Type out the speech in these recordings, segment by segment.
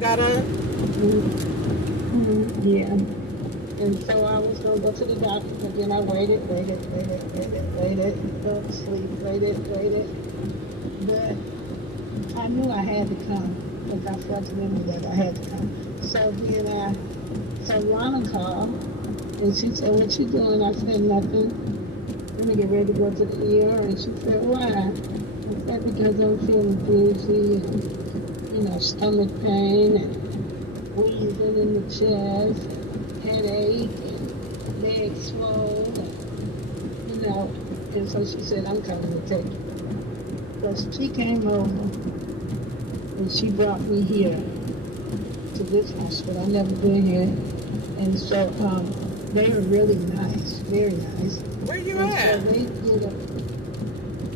Got on? Yeah. And so I was going to go to the doctor, but then I waited, fell asleep, waited. But I knew I had to come because I felt in me that I had to come. So Lana called and she said, "What you doing?" I said, "Nothing. Let me get ready to go to the ER." And she said, "Why?" I said, "Because I'm feeling dizzy and, stomach pain and wheezing in the chest, headache and legs swollen, you know." And so she said, "I'm coming to take you." But she came over and she brought me here to this hospital. I've never been here. And so they were really nice, very nice. Where you And so at? they did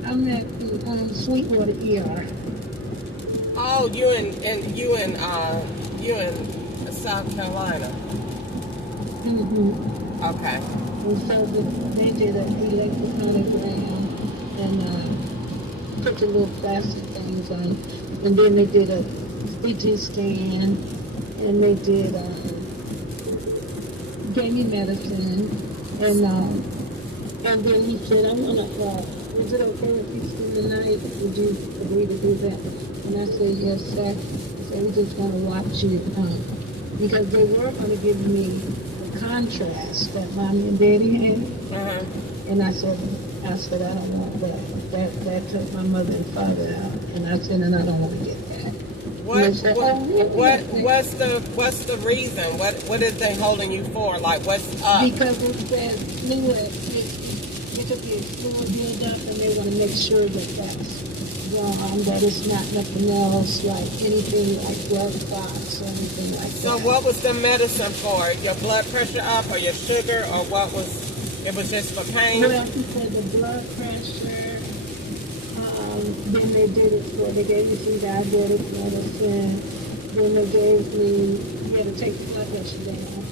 I'm at the Sweetwater ER. Oh, you in South Carolina. Okay. And so they did an electrocardiogram and put the little plastic things on. And then they did a CT scan and they did gave me medicine and then he said, "I want to, is it okay if you spend the night? Would you agree to do that?" And I said, "Yes, sir." So we just want to watch you because they were going to give me the contrast that mommy and daddy had. Uh-huh. And I said, "I don't want that. That took my mother and father out." And I said, "And I don't want to get that." What Said, what "Oh, yeah, what yeah." what's the reason? What is they holding you for? Like what's up? Because it says fluid, it could be a fluid buildup, and they want to make sure that that's gone, that it's not nothing else, like anything like blood clots or anything like So that. what was the medicine for? Your blood pressure up or your sugar or what was it was just for pain? Well, he said the blood pressure, then they gave me some diabetic medicine, then they gave me, you had to take the blood pressure down.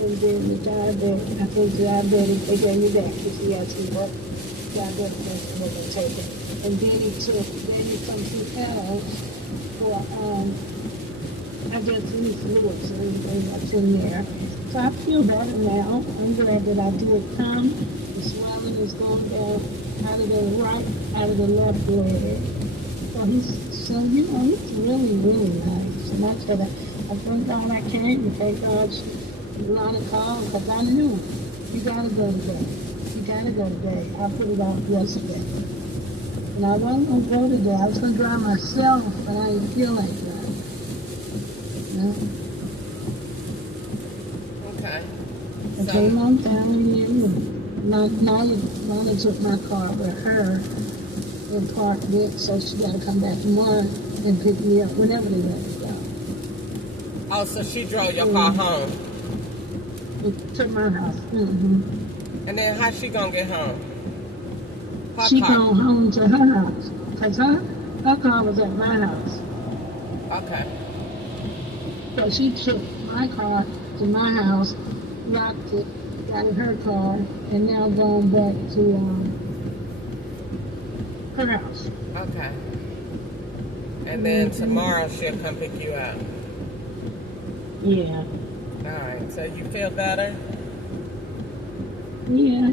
And then the diabetic, I think diabetic, they gave me that because he asked me what diabetic medicine was I taking. And then he took something else for, I guess any fluids or anything that's in there. So I feel better now. I'm glad that I did come. The swelling is going down out of the left leg. So he's really, really nice. And I said, I thank God I came, and thank God Lana called, because I knew you gotta go today. You gotta go today. I put it off yesterday. And I wasn't gonna go today. I was gonna drive myself, but I didn't feel like driving. You know? Okay. I came on family you, and Lana took my car with her and parked it, so she gotta come back tomorrow and pick me up whenever they let me go. Oh, so she drove your car home. To my house. And then how's she gonna get home? She going home to her house, because her car was at my house. Okay. So she took my car to my house, locked it, got in her car, and now going back to her house. Okay. And then tomorrow she'll come pick you up. Yeah. All right. So you feel better? Yeah.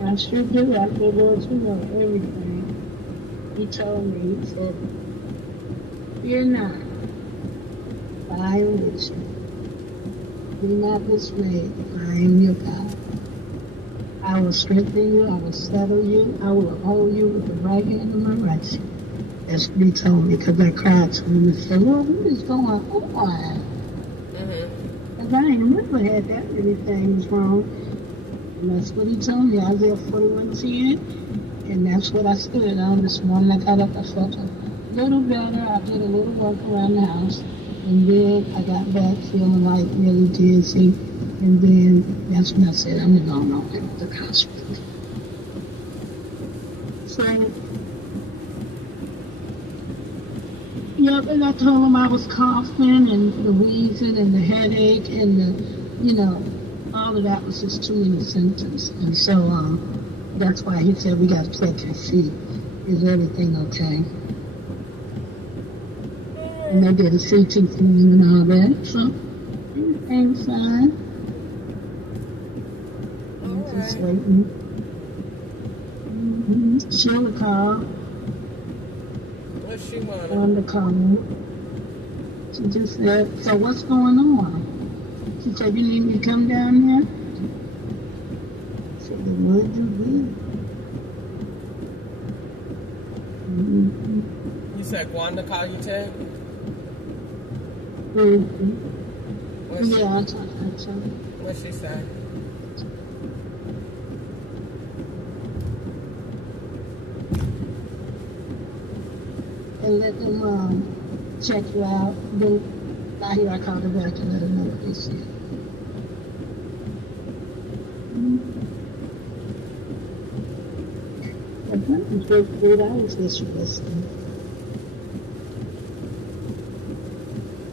All I sure do. I feel Lord, you know everything. He told me, he said, "Fear not, for I am with you. Be not dismayed, for I am your God. I will strengthen you, I will settle you, I will uphold you with the right hand of my righteousness." That's what he told me, because I cried to him and said, "Lord, what is going on?" Because I ain't never had that many things wrong. And that's what he told me, Isaiah 41:10. And that's what I stood on this morning. I got up, I felt a little better. I did a little work around the house. And then I got back feeling like really dizzy. And then that's when I said, "I'm going on to the hospital." So, yep, and I told him I was coughing and the wheezing and the headache and all of that was just too many symptoms. And so, that's why he said, "We got to check and see, is everything okay?" And they did a CT scan and all that. So everything's fine. I'm just Alright. waiting. She'll call What she wanted? on the call. She just said, so what's going on? She said, you need me to come down there? I said, the word you You said Wanda call you too? did. What she, Yeah, I told her. what she say? And let them check you out. Then I hear I called her back and let her know what they said. But that was good 8 hours yesterday.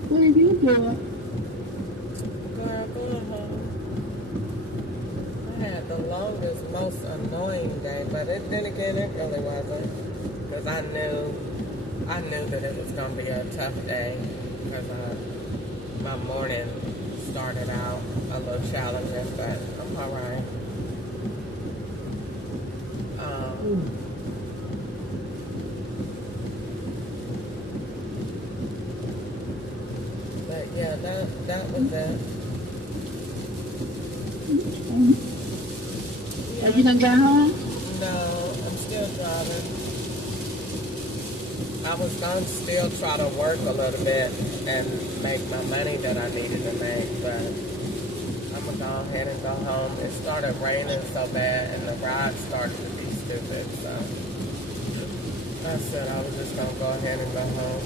What are you doing? Girl, going home. I had the longest, most annoying day, but then again, it really wasn't. Because I knew that it was going to be a tough day. Because my morning started out a little challenging, but I'm alright. But yeah, that was it. Have you done got home? No, I'm still driving. I was going to still try to work a little bit and make my money that I needed to make, but I'm going to go ahead and go home. It started raining so bad and the ride started to be stupid, so I said I was just going to go ahead and go home.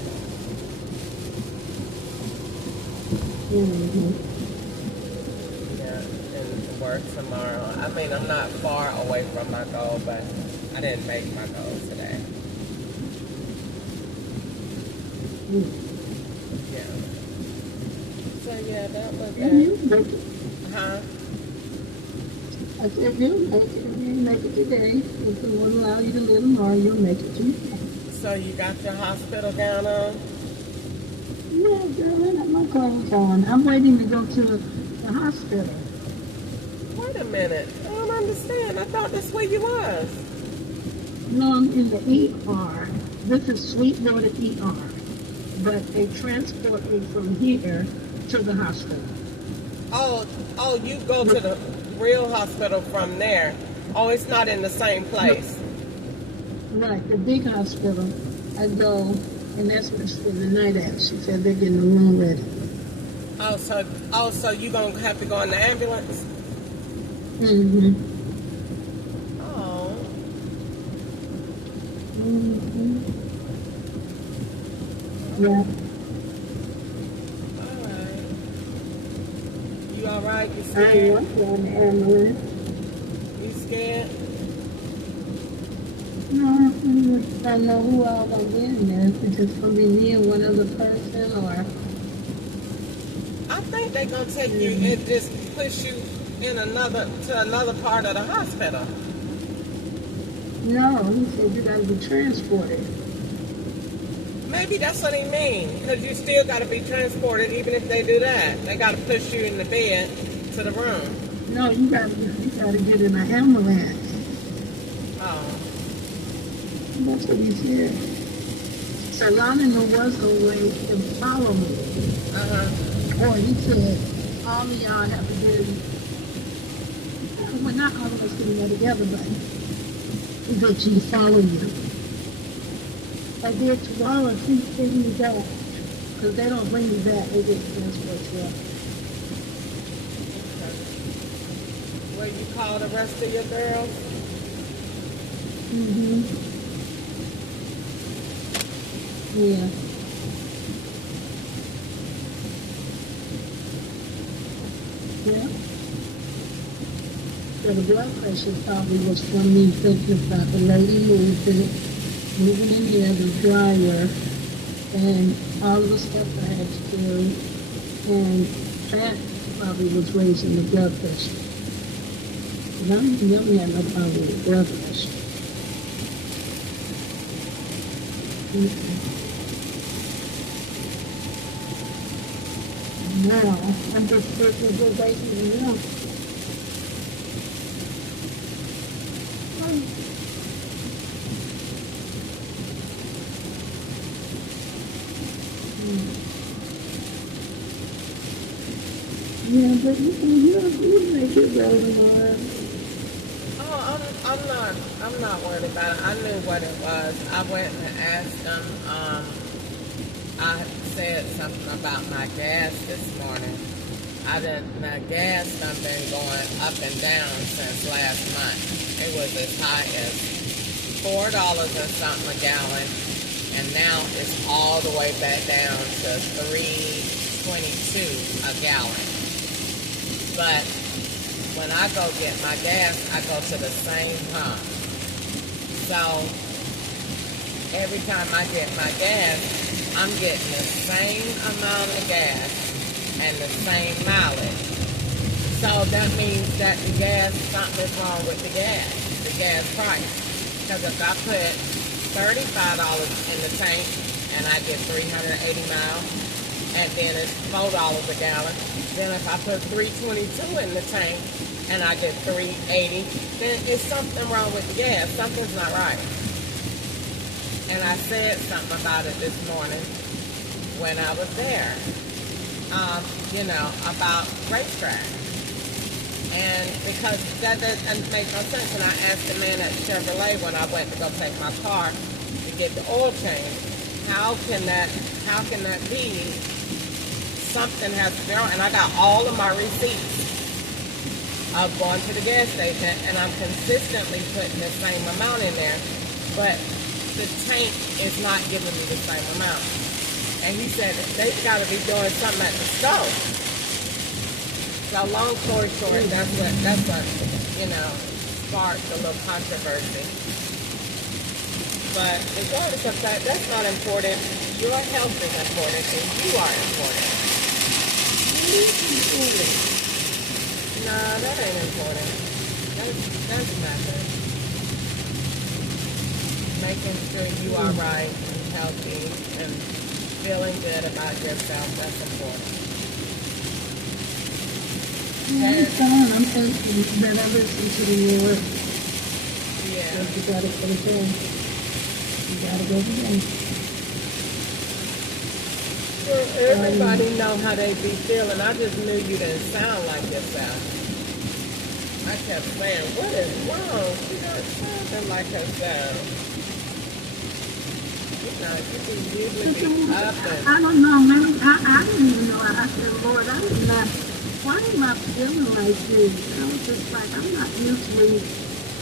Yeah, and work tomorrow. I mean, I'm not far away from my goal, but I didn't make my goal today. Yeah. So yeah, that was And it. you make it. Huh? I said, you'll make it. If you make it today, if it won't allow you to live tomorrow, you'll make it tomorrow. So you got your hospital gown on? Yeah, girl, I got my clothes on. I'm waiting to go to the hospital. Wait a minute. I don't understand. I thought that's where you was. No, I'm in the ER. This is Sweetwater ER. But they transport me from here to the hospital. Oh, you go to the real hospital from there. Oh, it's not in the same place. Right, the big hospital. I go, and that's what's for the night at. She said they're getting the room ready. Oh, so you gonna have to go in the ambulance? Mm-hmm. Oh, Mm-hmm. Yeah. alright. You alright? You I scared? was on the ambulance. You scared? No, I don't know who all gonna be in there. If it's just gonna be me and one other person, or I think they're gonna take you and just push you in another part of the hospital. no. He said you gotta be transported. Maybe that's what he means, because you still got to be transported even if they do that. They got to push you in the bed to the room. No, you gotta get in an ambulance. Oh, That's what he said. So Lonnie was gonna wait and follow me. Or he said, all of y'all have to get in. Well, not all of us getting there together, but that you follow you. I did tomorrow if he's taking me back. Because they don't bring me back, they just transport you up. Will you call the rest of your girls? Mm-hmm. Yeah. Yeah. So the blood pressure probably was from me thinking about the lady moving in here, the dryer, and all the stuff I had to do, and that probably was raising the blood pressure. And I never had no problem with blood pressure. now. I'm just working good baking now. Yeah, but you make it well tomorrow. Oh, I'm not worried about it. I knew what it was. I went and asked them. I said something about my gas this morning. My gas done been going up and down since last month. It was as high as $4 and something a gallon, and now it's all the way back down to $3.22 a gallon. But when I go get my gas, I go to the same pump. So every time I get my gas, I'm getting the same amount of gas and the same mileage. So that means that the gas, something's wrong with the gas price. Because if I put $35 in the tank and I get 380 miles, and then it's $4 a gallon. Then if I put $3.22 in the tank and I get $3.80, then it's something wrong with the gas. Something's not right. And I said something about it this morning when I was there, about racetrack. And because that doesn't make no sense. And I asked the man at Chevrolet when I went to go take my car to get the oil change, how can that be? Something has to be wrong. And I got all of my receipts of going to the gas station, and I'm consistently putting the same amount in there, but the tank is not giving me the same amount. And he said they've got to be doing something at the stove. So long story short, that's what sparked a little controversy. But regardless of that, that's not important. Your health is important, and you are important. Nah, that ain't important. That's nothing. Making sure you are right and healthy and feeling good about yourself, that's important. I'm fine. I'm thankful that I listened to the Lord. Yeah. So you gotta put it in. You gotta go again. Well, everybody know how they be feeling. I just knew you didn't sound like yourself. I kept saying, what is wrong? She not sounding like herself. You usually be up and... I don't know, man. I didn't even know. I said, Lord, I did not. Why am I feeling like this? I was just like, I'm not usually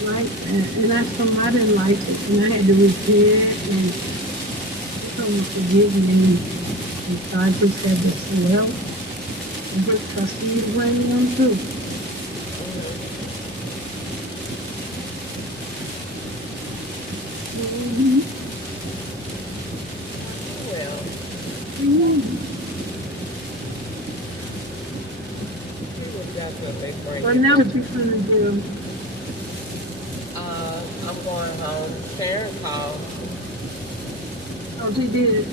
like that. And I told him I didn't like it. And I had to repent and someone forgive me. And so I just said this, well, I'm just trusting you the way you want to do. Well, now what you going to do? I'm going home. Sharon called. Oh, she did?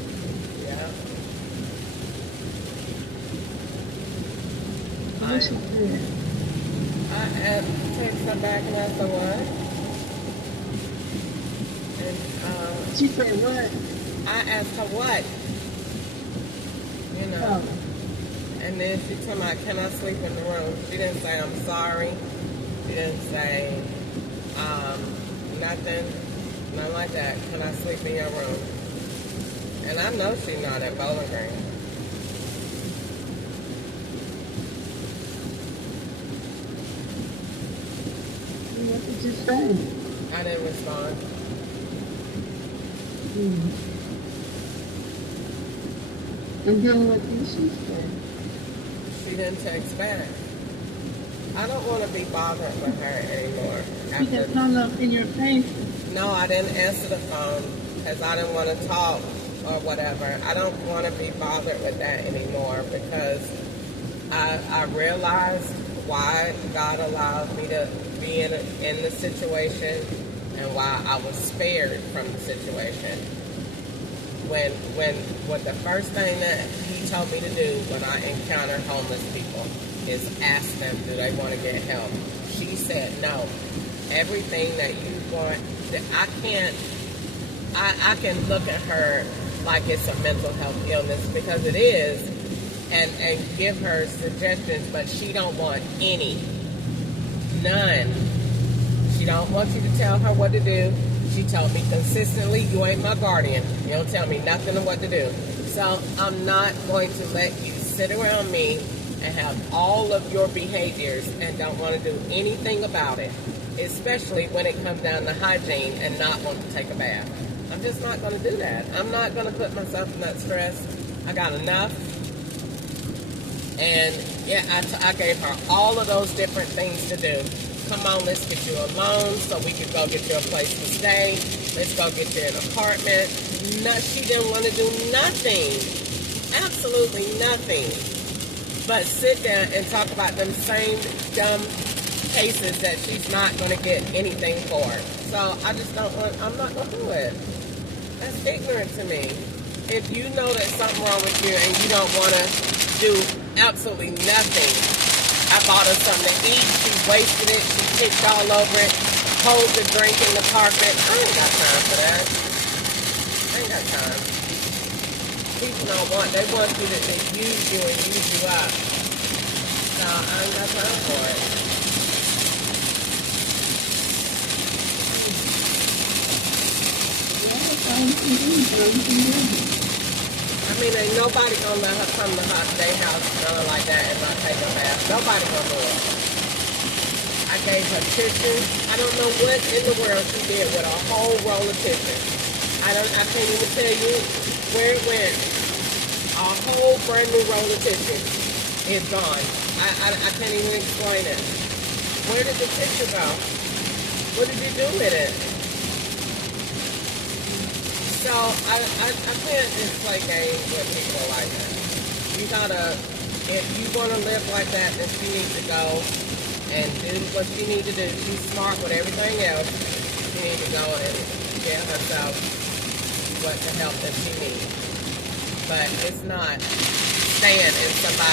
Yeah. What she said? I text her back and I said, what? And, she said what? I asked her what? Oh. And then she told me, can I sleep in the room? She didn't say I'm sorry. She didn't say nothing like that. Can I sleep in your room? And I know she's not at Bowling Green. What did you say? I didn't respond. And then what did she say? She didn't text back. I don't want to be bothered with her anymore. She just hung up in your face. No, I didn't answer the phone because I didn't want to talk or whatever. I don't want to be bothered with that anymore because I realized why God allowed me to be in the situation and why I was spared from the situation. when the first thing that he told me to do when I encounter homeless people is ask them, do they want to get help? She said no. Everything that you want, I can look at her like it's a mental health illness, because it is, and give her suggestions, but she don't want any. None. She don't want you to tell her what to do. She told me consistently, you ain't my guardian. You don't tell me nothing of what to do. So I'm not going to let you sit around me and have all of your behaviors and don't want to do anything about it, especially when it comes down to hygiene and not want to take a bath. I'm just not going to do that. I'm not going to put myself in that stress. I got enough. And yeah, I gave her all of those different things to do. Come on, let's get you a loan so we can go get you a place to stay. Let's go get you an apartment. No, she didn't want to do nothing. Absolutely nothing. But sit down and talk about them same dumb cases that she's not going to get anything for. So I just don't want, I'm not going to do it. That's ignorant to me. If you know there's something wrong with you and you don't want to do absolutely nothing, I bought her something to eat. She wasted it. She kicked all over it. Pulled the drink in the carpet. I ain't got time for that. I ain't got time. People don't want, they want you to use you and use you up. So I ain't got time for it. I mean, ain't nobody gonna let her come to their house smelling like that and not take a bath. Nobody gonna do it. I gave her tissue. I don't know what in the world she did with a whole roll of tissue. I can't even tell you where it went. A whole brand new roll of tissue is gone. I can't even explain it. Where did the tissue go? What did you do with it? So I can't just play games with people like that. You gotta, if you want to live like that, then she needs to go and do what she needs to do. She's smart with everything else. She needs to go and get herself what the help that she needs. But it's not staying in somebody